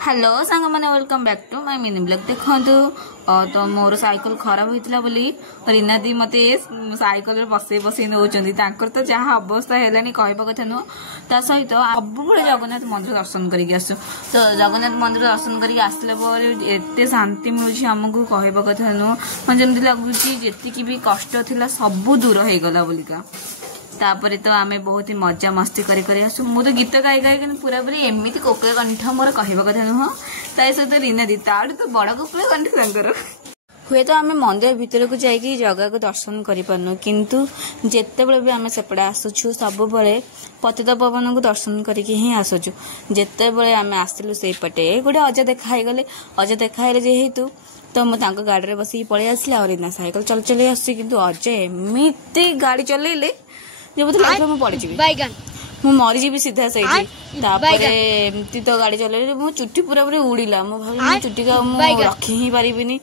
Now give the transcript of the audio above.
hello सांग मैंने welcome back to my mini blog देखंतु तो मोर साइकिल खराब होइतिला बोली रीना दी मते साइकिल बसे बसे नौचंदी तांकर तो जहाँ अवस्था हेलानी कहबा कथा नो ता सहित सबुबले जगन्नाथ मंदिर दर्शन करिक आसु तो जगन्नाथ मंदिर दर्शन करिक आसले पर एते शांति मिलुछि हमकु कहबा कथा नो मन जेमति लागुछि जेतिकी भी कष्ट थिला सब दूर हे गला बोलिका तापर तो आमे बहुत ही मजा मस्ती करी आसु मु तो गीत गाई गाई पूरा पूरी एमती कोकिला कंठ मोर कहबा कथा नुह ता सहित रीना दी ताड़ तो बड़ कोकिला कंठ संकर हुए तो आमे मंदिर भितर को जाइए जगह को दर्शन करि पारनु किंतु जेते बेले भी आमे सेपड़े आसुछु सब बेले पतित पवन को दर्शन करिके ही आसुछु जेते बेले आमे आसिलु सेई पटे गोटे अजा देखाई गले अजा देखाइले जेहेतु तो मुझे गाड़ी में बस पलि आसली और रीना साइकिल चल चल आसुची किंतु अजय एमती गाड़ी चलेले जो बोले लाइफ में पड़ जी मु मरीजी सीधा सही एमती तो गाड़ी चल मो चुट्टी पूरा पूरी उड़ीला मु भाभी चुट्टी का रखी ही पारिनी